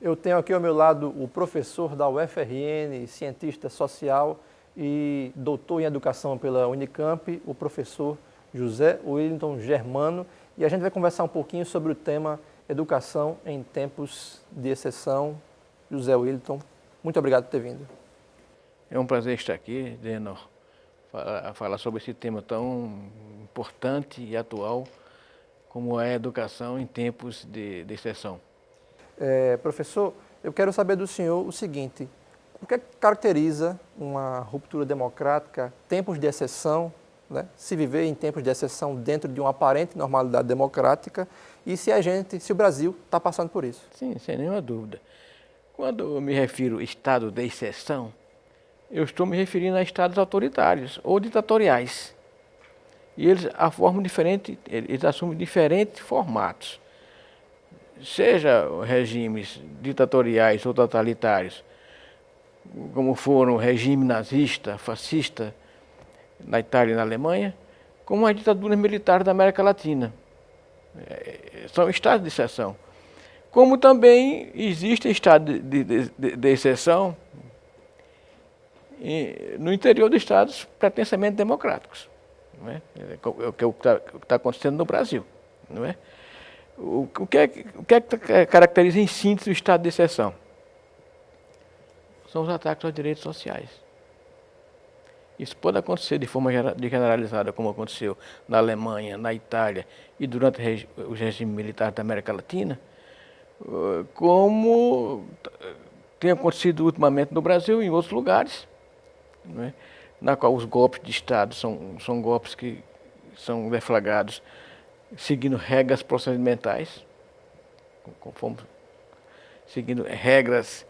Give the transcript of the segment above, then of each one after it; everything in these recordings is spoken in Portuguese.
Eu tenho aqui ao meu lado o professor da UFRN, cientista social e doutor em educação pela Unicamp, o professor José Wellington Germano, e a gente vai conversar um pouquinho sobre o tema educação em tempos de exceção. José Wellington, muito obrigado por ter vindo. É um prazer estar aqui, falar sobre esse tema tão importante e atual como é a educação em tempos de exceção. Professor, eu quero saber do senhor o seguinte: o que caracteriza uma ruptura democrática, tempos de exceção, né? Se viver em tempos de exceção dentro de uma aparente normalidade democrática e se o Brasil está passando por isso? Sim, sem nenhuma dúvida. Quando eu me refiro a estado de exceção, eu estou me referindo a estados autoritários ou ditatoriais. E eles assumem diferentes formatos. Seja regimes ditatoriais ou totalitários, como foram o regime nazista, fascista na Itália e na Alemanha, como as ditaduras militares da América Latina. São estados de exceção. Como também existe estado de exceção no interior de estados pretensamente democráticos. Não é? O que está acontecendo no Brasil. Não é? O que é que caracteriza em síntese o estado de exceção? São os ataques aos direitos sociais. Isso pode acontecer de forma generalizada, como aconteceu na Alemanha, na Itália e durante os regimes militares da América Latina, como tem acontecido ultimamente no Brasil e em outros lugares, não é? Na qual os golpes de Estado são golpes que são deflagrados seguindo regras procedimentais, seguindo regras...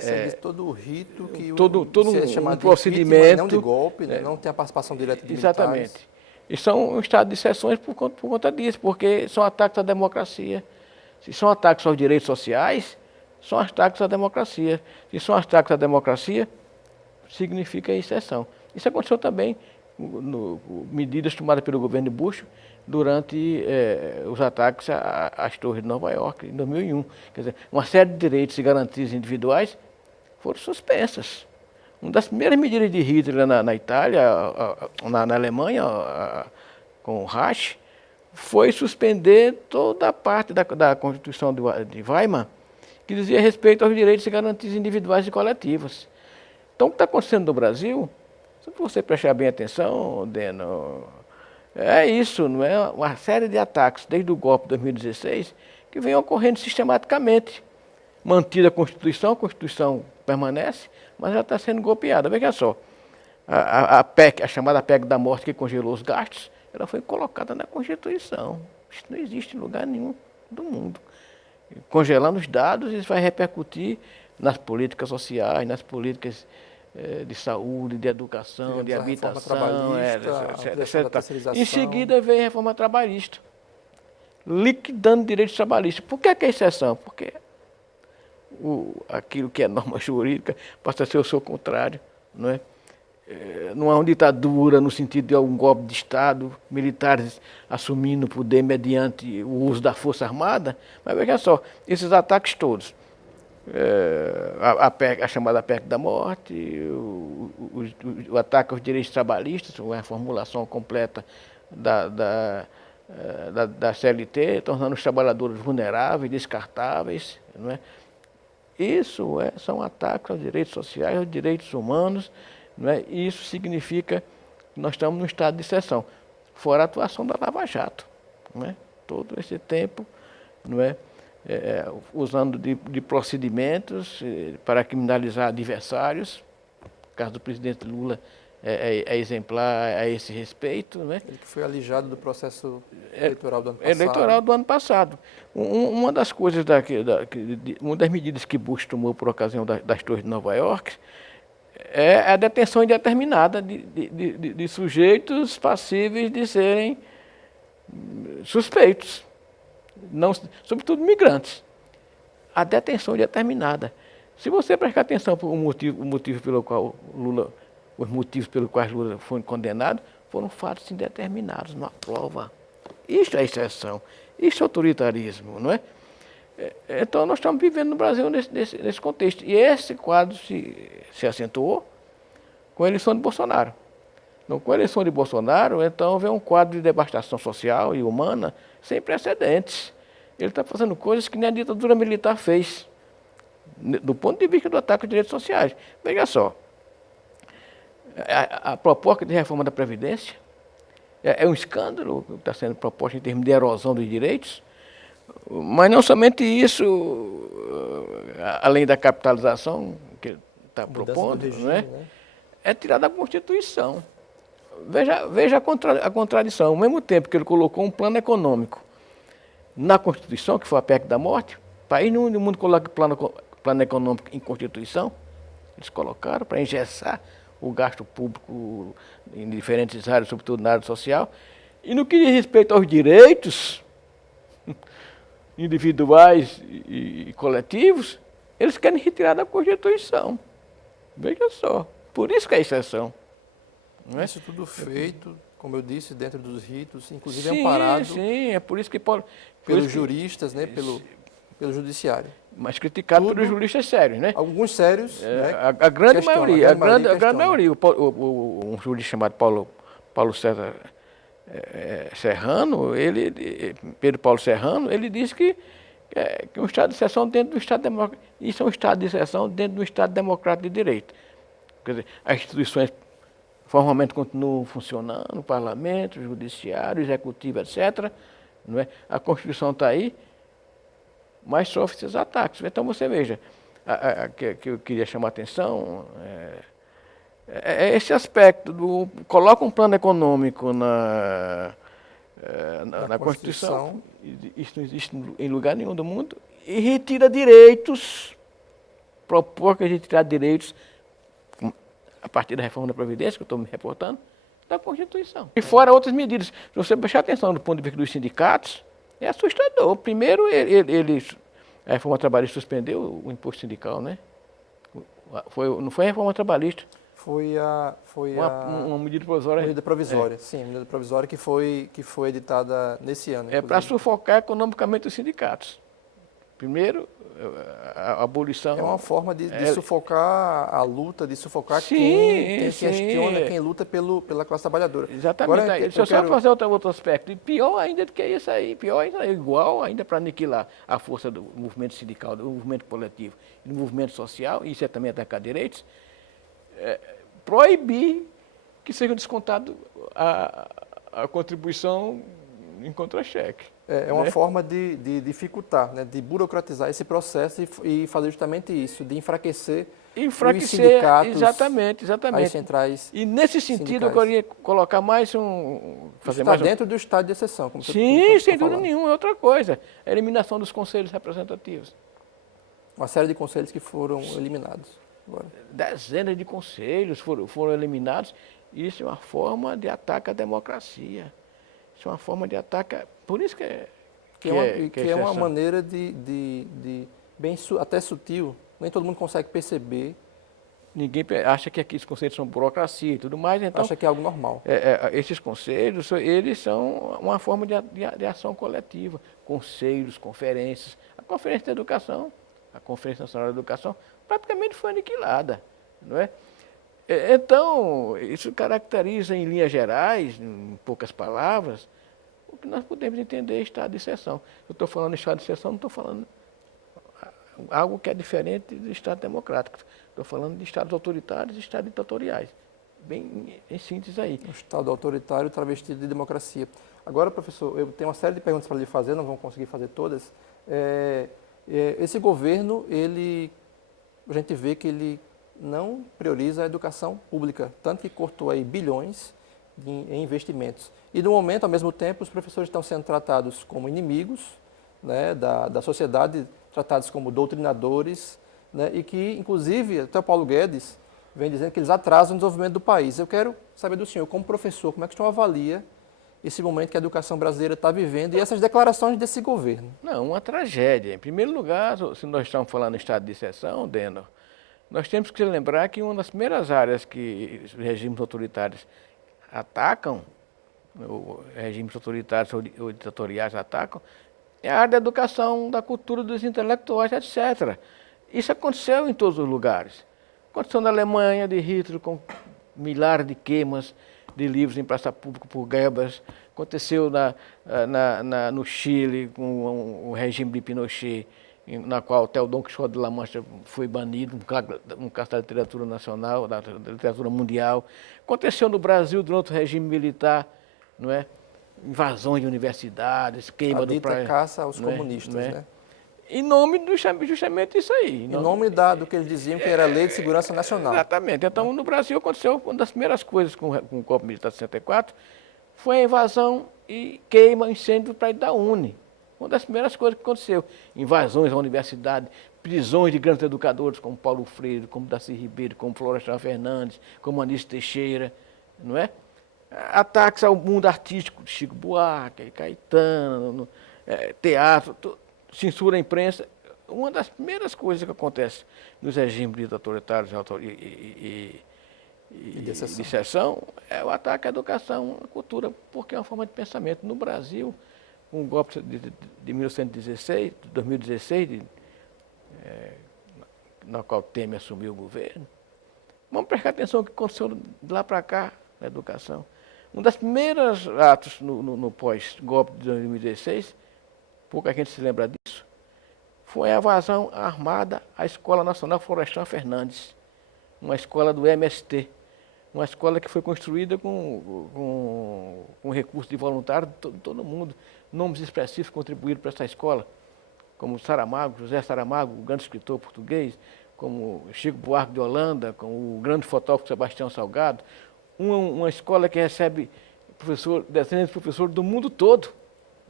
Segue todo o rito que todo é chamado um procedimento... vítima, não de golpe, né? Não tem a participação direta de Exatamente. militares. E são um estado de exceções por conta disso, porque são ataques à democracia. Se são ataques aos direitos sociais, são ataques à democracia. Se são ataques à democracia, significa exceção. Isso aconteceu também medidas tomadas pelo governo Bush durante os ataques às torres de Nova York em 2001. Quer dizer, uma série de direitos e garantias individuais foram suspensas. Uma das primeiras medidas de Hitler na Itália, na Alemanha, com o Reich, foi suspender toda a parte da Constituição de Weimar que dizia respeito aos direitos e garantias individuais e coletivas. Então, o que está acontecendo no Brasil, se você prestar bem atenção, Deno, é isso, não é? Uma série de ataques, desde o golpe de 2016, que vem ocorrendo sistematicamente. Mantida a Constituição permanece, mas ela está sendo golpeada. Veja só, a PEC, a chamada PEC da morte que congelou os gastos, ela foi colocada na Constituição. Isso não existe em lugar nenhum do mundo. Congelando os dados, isso vai repercutir nas políticas sociais, nas políticas de saúde, de educação, de habitação, etc. Em seguida vem a reforma trabalhista, liquidando direitos trabalhistas. Por que é exceção? Porque aquilo que é norma jurídica passa a ser o seu contrário, não é? Não há uma ditadura no sentido de algum golpe de Estado, militares assumindo o poder mediante o uso da força armada, mas veja só, esses ataques todos, a chamada PEC da morte, o ataque aos direitos trabalhistas, a reformulação completa da CLT, tornando os trabalhadores vulneráveis, descartáveis, não é? Isso são ataques aos direitos sociais, aos direitos humanos, não é? E isso significa que nós estamos num estado de exceção, fora a atuação da Lava Jato, não é? Todo esse tempo, não é? Usando de procedimentos para criminalizar adversários. O caso do presidente Lula é exemplar a esse respeito, né? Ele que foi alijado do processo eleitoral do ano passado. Eleitoral do ano passado. Uma das coisas, uma das medidas que Bush tomou por ocasião das torres de Nova York é a detenção indeterminada de sujeitos passíveis de serem suspeitos, não, sobretudo migrantes. A detenção indeterminada. Se você prestar atenção para os motivos pelos quais Lula foi condenado, foram fatos indeterminados, não há prova. Isto é exceção, isto é autoritarismo, não é? Então, nós estamos vivendo no Brasil nesse contexto. E esse quadro se acentuou com a eleição de Bolsonaro. Então, com a eleição de Bolsonaro, então, vem um quadro de devastação social e humana sem precedentes. Ele está fazendo coisas que nem a ditadura militar fez, do ponto de vista do ataque aos direitos sociais. Veja só, a proposta de reforma da Previdência é um escândalo que está sendo proposto em termos de erosão dos direitos, mas não somente isso, além da capitalização que ele está propondo, regime, né? É tirar da Constituição. Veja a contradição. Ao mesmo tempo que ele colocou um plano econômico na Constituição, que foi a PEC da morte, país no mundo coloca plano econômico em Constituição, eles colocaram para engessar o gasto público em diferentes áreas, sobretudo na área social. E no que diz respeito aos direitos individuais e coletivos, eles querem retirar da Constituição. Veja só, por isso que é exceção. Não é? Isso tudo feito, como eu disse, dentro dos ritos, inclusive sim, amparado sim, é por isso que pelos juristas, né, pelo judiciário. Mas criticado pelos juristas sérios, né? Alguns sérios, né? A grande maioria, a grande maioria. Um jurista chamado Paulo César Serrano, Pedro Paulo Serrano, ele disse que um Estado de exceção dentro do Estado democrático. Isso é um Estado de exceção dentro do Estado democrático de direito. Quer dizer, as instituições formalmente continuam funcionando, o parlamento, o judiciário, o executivo, etc. Não é? A Constituição está aí, mas sofre esses ataques. Então você veja, que eu queria chamar a atenção é esse aspecto coloca um plano econômico na Constituição, isso não existe em lugar nenhum do mundo, e retira direitos, propor que a gente retire direitos a partir da reforma da Previdência, que eu estou me reportando, da Constituição. E fora outras medidas. Se você prestar atenção do ponto de vista dos sindicatos, é assustador. Primeiro, a reforma trabalhista suspendeu o imposto sindical, né? Não foi a reforma trabalhista. Foi uma medida provisória. Medida provisória, sim, medida provisória que foi editada nesse ano. É para sufocar economicamente os sindicatos. Primeiro, a abolição... É uma forma de sufocar a luta, de sufocar quem questiona, quem luta pela classe trabalhadora. Exatamente. Agora, deixa eu só fazer outro aspecto. E pior ainda do que isso aí, igual ainda para aniquilar a força do movimento sindical, do movimento coletivo e do movimento social, e isso é também atacar direitos, proibir que seja descontado a contribuição em contra-cheque. É uma forma de dificultar, né, de burocratizar esse processo e fazer justamente isso, de enfraquecer os sindicatos, exatamente. as centrais. E nesse sentido eu queria colocar mais Está dentro do estado de exceção, como sim, sem dúvida nenhuma, é outra coisa. A eliminação dos conselhos representativos. Uma série de conselhos que foram eliminados agora. Dezenas de conselhos foram eliminados. Isso é uma forma de ataque à democracia. Isso é uma forma de ataque. Por isso que é uma maneira até sutil. Nem todo mundo consegue perceber. Ninguém acha que aqui os conselhos são burocracia e tudo mais. Então, acha que é algo normal. Esses conselhos, eles são uma forma de ação coletiva. Conselhos, conferências. A Conferência de Educação, a Conferência Nacional de Educação, praticamente foi aniquilada. Não é? Então, isso caracteriza, em linhas gerais, em poucas palavras, o que nós podemos entender estado de exceção. Eu estou falando de estado de exceção, não estou falando algo que é diferente do estado democrático. Estou falando de estados autoritários e estados ditatoriais. Bem em síntese aí. Um estado autoritário travestido de democracia. Agora, professor, eu tenho uma série de perguntas para lhe fazer, não vamos conseguir fazer todas. Esse governo, a gente vê que ele não prioriza a educação pública, tanto que cortou aí bilhões em investimentos. E no momento, ao mesmo tempo, os professores estão sendo tratados como inimigos, né, da sociedade, tratados como doutrinadores, né, e que, inclusive, até o Paulo Guedes vem dizendo que eles atrasam o desenvolvimento do país. Eu quero saber do senhor, como professor, como é que o senhor avalia esse momento que a educação brasileira está vivendo e essas declarações desse governo? Não, uma tragédia. Em primeiro lugar, se nós estamos falando em estado de exceção, Deno, nós temos que lembrar que uma das primeiras áreas que os regimes autoritários atacam, regimes autoritários ou ditatoriais atacam, é a área da educação, da cultura dos intelectuais, etc. Isso aconteceu em todos os lugares. Aconteceu na Alemanha, de Hitler, com milhares de queimas de livros em praça pública por Goebbels. Aconteceu no Chile, com o regime de Pinochet, na qual até o Dom Quixote de La Mancha foi banido, um caso da literatura nacional, da literatura mundial. Aconteceu no Brasil durante o regime militar, não é? Invasões de universidades, queima do dita caça aos comunistas, né? Em nome justamente disso aí. Em nome do que eles diziam que era a Lei de Segurança Nacional. Exatamente. Então, no Brasil aconteceu, uma das primeiras coisas com o golpe militar de 64, foi a invasão e queima, incêndio do prédio da UNE. Uma das primeiras coisas que aconteceu. Invasões à universidade, prisões de grandes educadores como Paulo Freire, como Darcy Ribeiro, como Florestan Fernandes, como Anísio Teixeira, não é? Ataques ao mundo artístico de Chico Buarque, Caetano, teatro, censura à imprensa. Uma das primeiras coisas que acontece nos regimes ditatoritários e de exceção é o ataque à educação, à cultura, porque é uma forma de pensamento. No Brasil, com o golpe de 1916, 2016, na qual Temer assumiu o governo, vamos prestar atenção no que aconteceu de lá para cá na educação. Um dos primeiros atos no pós-golpe de 2016, pouca gente se lembra disso, foi a invasão armada à Escola Nacional Florestan Fernandes, uma escola do MST, uma escola que foi construída com recursos de voluntários de todo mundo. Nomes expressivos contribuíram para essa escola, como Saramago, José Saramago, o grande escritor português, como Chico Buarque de Holanda, como o grande fotógrafo Sebastião Salgado. Uma escola que recebe descendentes de professores do mundo todo,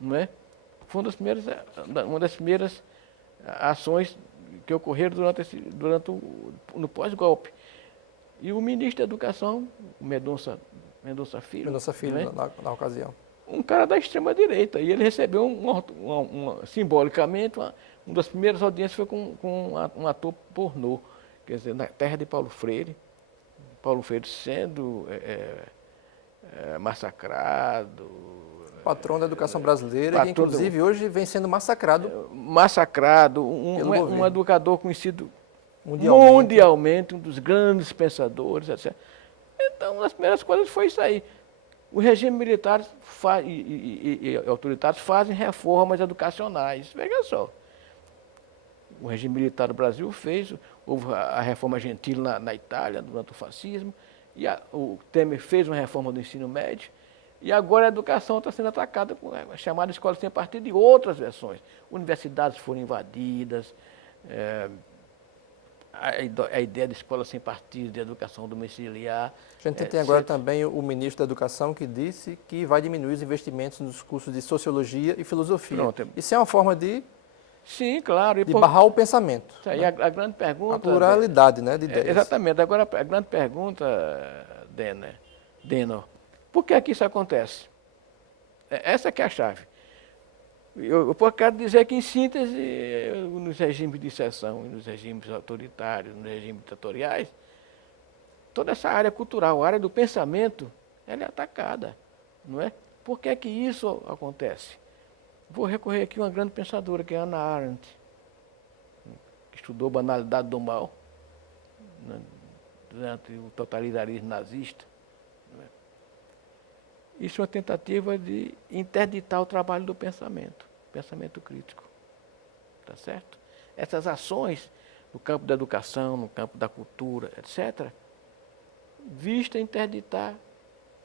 não é? Foi uma das primeiras ações que ocorreram no pós-golpe. E o ministro da Educação, Mendonça Filho, né? na ocasião, um cara da extrema-direita, e ele recebeu simbolicamente, uma das primeiras audiências foi com um ator pornô, quer dizer, na terra de Paulo Freire sendo massacrado. Patrão da educação brasileira, que inclusive hoje vem sendo massacrado. Um educador conhecido mundialmente, um dos grandes pensadores, etc. Então, uma das primeiras coisas foi isso aí. O regime militar e autoritários fazem reformas educacionais. Veja só. O regime militar do Brasil houve a reforma gentil na Itália, durante o fascismo, e o Temer fez uma reforma do ensino médio, e agora a educação está sendo atacada com a chamada escola sem partido e outras versões. Universidades foram invadidas, a ideia de escola sem partido, de educação domiciliar. A gente tem agora também o ministro da Educação que disse que vai diminuir os investimentos nos cursos de Sociologia e Filosofia. Pronto. Isso é uma forma de... Sim, claro. De barrar o pensamento. Isso aí, né? A grande pergunta... A pluralidade, né, de ideias. Exatamente. Agora, a grande pergunta, Deno, por que isso acontece? Essa que é a chave. Eu quero dizer que, em síntese, nos regimes de exceção, nos regimes autoritários, nos regimes ditatoriais, toda essa área cultural, a área do pensamento, ela é atacada, não é? Por que isso acontece? Vou recorrer aqui a uma grande pensadora, que é Hannah Arendt, que estudou Banalidade do Mal, né, durante o totalitarismo nazista. Né? Isso é uma tentativa de interditar o trabalho do pensamento crítico. Tá certo? Essas ações no campo da educação, no campo da cultura, etc., vista interditar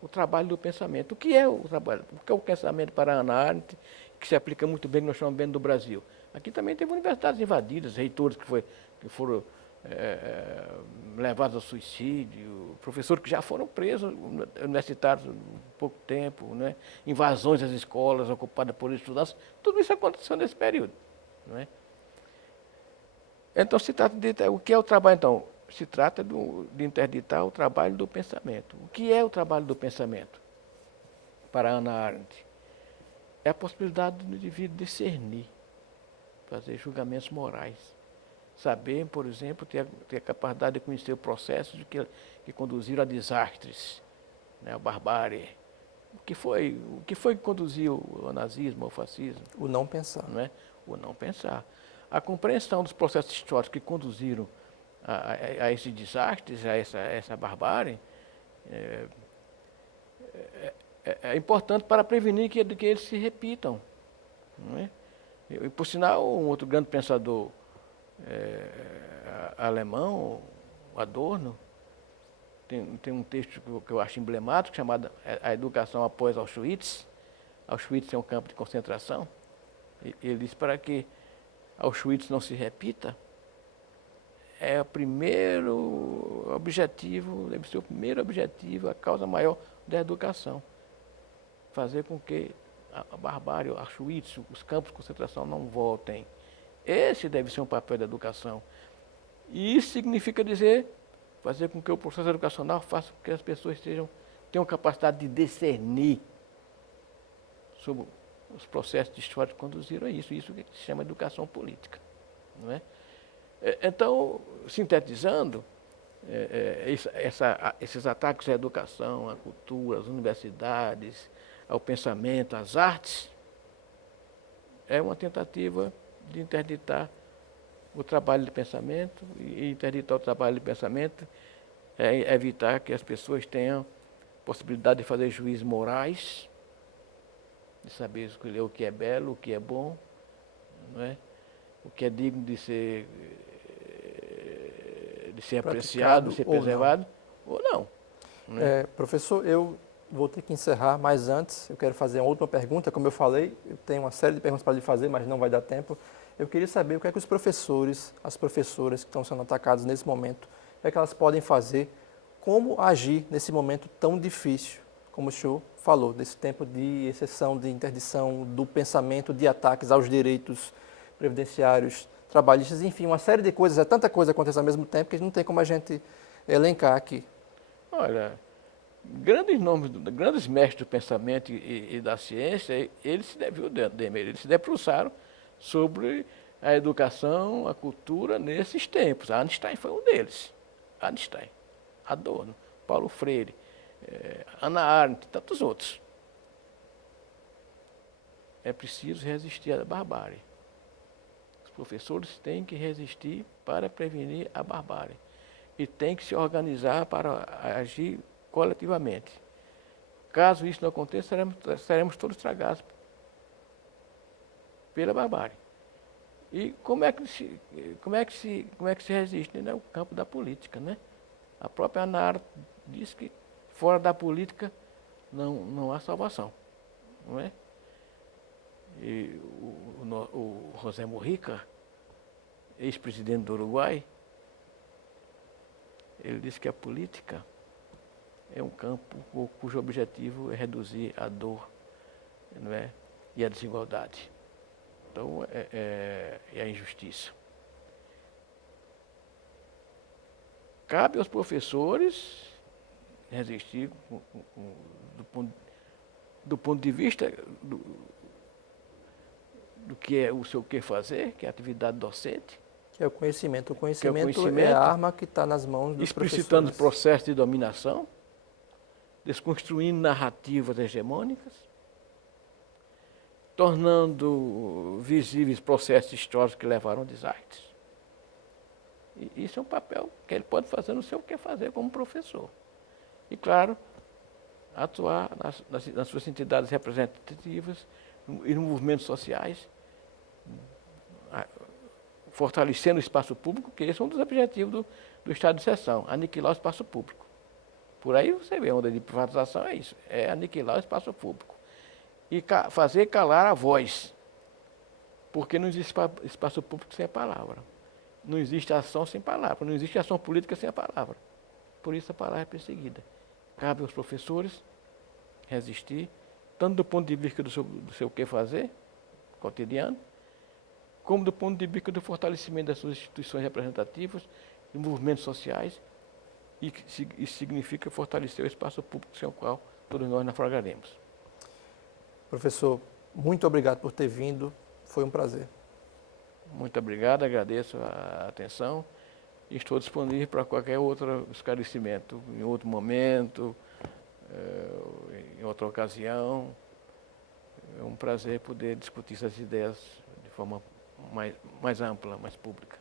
o trabalho do pensamento. O que é o trabalho? O que é o pensamento para Hannah Arendt, que se aplica muito bem, que nós chamamos bem do Brasil? Aqui também teve universidades invadidas, reitores que foram levados ao suicídio, professores que já foram presos, universitários há pouco tempo, né? Invasões às escolas ocupadas por estudantes, tudo isso aconteceu nesse período. Não é? Então, se trata de... O que é o trabalho, então? Se trata de interditar o trabalho do pensamento. O que é o trabalho do pensamento? Para Hannah Arendt, é a possibilidade do indivíduo discernir, fazer julgamentos morais. Saber, por exemplo, ter a capacidade de conhecer o processo que conduziram a desastres, né, a barbárie, o que foi que conduziu ao nazismo, ao fascismo? O não pensar. Não é? O não pensar. A compreensão dos processos históricos que conduziram a esses desastres, a essa barbárie, é importante para prevenir que eles se repitam. Não é? E, por sinal, um outro grande pensador alemão, Adorno, tem um texto que eu acho emblemático, chamado A Educação Após Auschwitz. Auschwitz é um campo de concentração. Ele diz para que Auschwitz não se repita, é o primeiro objetivo, deve ser o primeiro objetivo, a causa maior da educação. Fazer com que a barbárie, Auschwitz, os campos de concentração não voltem. Esse deve ser um papel da educação. E isso significa dizer, fazer com que o processo educacional faça com que as pessoas tenham capacidade de discernir sobre os processos de história que conduziram a isso. Isso que se chama educação política. Não é? Então, sintetizando, esses ataques à educação, à cultura, às universidades, ao pensamento, às artes, é uma tentativa de interditar o trabalho de pensamento, e interditar o trabalho de pensamento é evitar que as pessoas tenham possibilidade de fazer juízos morais, de saber escolher o que é belo, o que é bom, não é? O que é digno de ser apreciado, de ser preservado, ou não. Né? Professor, eu vou ter que encerrar, mas antes eu quero fazer uma última pergunta. Como eu falei, eu tenho uma série de perguntas para lhe fazer, mas não vai dar tempo. Eu queria saber o que é que os professores, as professoras que estão sendo atacados nesse momento, o que é que elas podem fazer, como agir nesse momento tão difícil, como o senhor falou, desse tempo de exceção, de interdição do pensamento, de ataques aos direitos previdenciários, trabalhistas, enfim, uma série de coisas, tanta coisa acontece ao mesmo tempo que não tem como a gente elencar aqui. Olha, grandes nomes, grandes mestres do pensamento e da ciência, eles se debruçaram sobre a educação, a cultura nesses tempos. Einstein foi um deles. Einstein, Adorno, Paulo Freire, Hannah Arendt e tantos outros. É preciso resistir à barbárie. Os professores têm que resistir para prevenir a barbárie. E têm que se organizar para agir coletivamente. Caso isso não aconteça, seremos todos tragados pela barbárie. E como é que se resiste? É o campo da política, né? A própria Hannah Arendt diz que fora da política não há salvação, não é? E o José Mujica, ex-presidente do Uruguai, ele disse que a política é um campo cujo objetivo é reduzir a dor, não é? E a desigualdade. Então, é a injustiça. Cabe aos professores resistir do ponto de vista do que é o seu que fazer, que é a atividade docente. Que é o conhecimento. O conhecimento é a arma que está nas mãos dos explicitando professores. processos de dominação, desconstruindo narrativas hegemônicas, tornando visíveis processos históricos que levaram a desastres. E isso é um papel que ele pode fazer no seu que fazer como professor. E, claro, atuar nas suas entidades representativas e nos movimentos sociais, fortalecendo o espaço público, que esse é um dos objetivos do estado de exceção, aniquilar o espaço público. Por aí você vê, a onda de privatização é isso, é aniquilar o espaço público. E fazer calar a voz, porque não existe espaço público sem a palavra. Não existe ação sem palavra, não existe ação política sem a palavra. Por isso a palavra é perseguida. Cabe aos professores resistir, tanto do ponto de vista do seu que fazer, cotidiano, como do ponto de vista do fortalecimento das suas instituições representativas, de movimentos sociais, e isso significa fortalecer o espaço público sem o qual todos nós naufragaremos. Professor, muito obrigado por ter vindo, foi um prazer. Muito obrigado, agradeço a atenção e estou disponível para qualquer outro esclarecimento, em outro momento, em outra ocasião. É um prazer poder discutir essas ideias de forma mais ampla, mais pública.